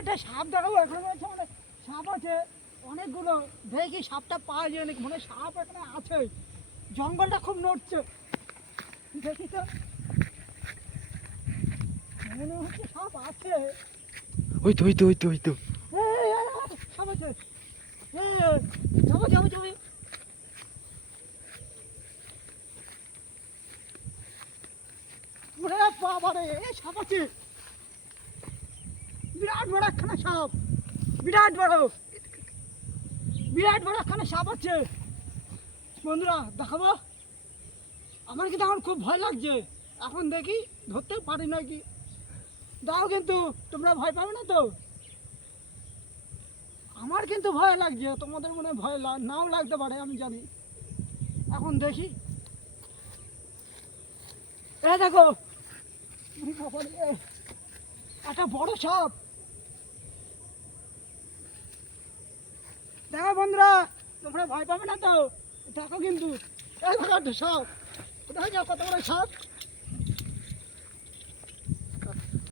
একটা সাপ দেখাবো। এখানে রয়েছে অনেক সাপ আছে অনেকগুলো। দেখি সাপটা পাওয়া যায় নাকি, মানে সাপ এখানে আছে। জঙ্গলটা খুব নড়ছে, দেখি তো মনে হচ্ছে সাপ আছে। ওই তো ওই তো ওই তো ওই তো সাপ আছে। যাবো যাবো যাবো। ওরে বাবা রে, সাপ আছে, বিরাট বড় একখানা সাপ, বিরাট বড়, বিরাট বড় একখানা সাপ আছে। বন্ধুরা দেখাবো। আমার কিন্তু এখন খুব ভয় লাগছে, এখন দেখি ধরতে পারি নাকি। দাও কিন্তু, তোমরা ভয় পাবে না তো? আমার কিন্তু ভয় লাগছে, তোমাদের মনে হয় ভয় নাও লাগতে পারে, আমি জানি। এখন দেখি। এ দেখো, একটা বড় সাপ। দেখো বন্ধুরা, তোমরা ভয় পাবে না তো? দেখো কিন্তু, এই দেখো একটা সাপ, দেখো কত বড় সাপ।